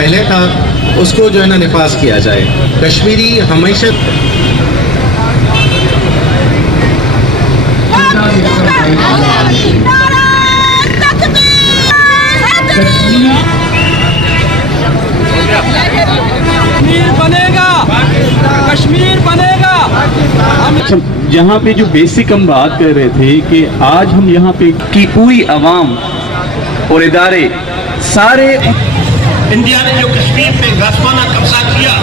پہلے تھا اس کو جو ہے نا نفاذ کیا جائے. کشمیری ہمیشہ کشمیر بنے گا. جہاں پہ جو بیسک ہم بات کر رہے تھے کہ آج ہم یہاں پہ کی پوری عوام اور ادارے سارے انڈیا نے جو کشمیر پہ غصبانہ قبضہ کیا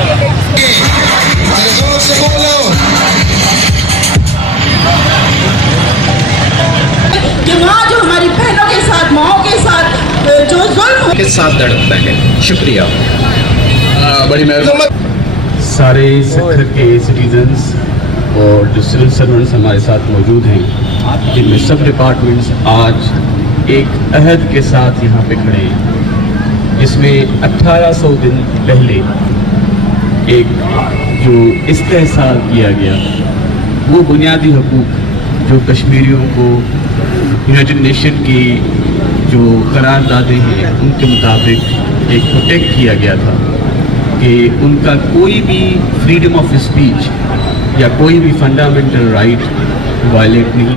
کہ وہاں جو ہماری بہنوں کے ساتھ ماؤں کے ساتھ جو ظلم کے ساتھ دھڑکتا ہے. شکریہ. بڑی مہربانی. سارے سکھر کے سٹیزنز اور جو سول سرونٹس ہمارے ساتھ موجود ہیں جن میں سب ڈپارٹمنٹس آج ایک عہد کے ساتھ یہاں پہ کھڑے ہیں جس میں 1800 دن پہلے ایک جو استحصال کیا گیا وہ بنیادی حقوق جو کشمیریوں کو یونائٹڈ نیشن کی جو قراردادیں ہیں ان کے مطابق ایک پروٹیکٹ کیا گیا تھا کہ ان کا کوئی بھی فریڈم آف اسپیچ یا کوئی بھی فنڈامنٹل رائٹ وائلیٹ نہیں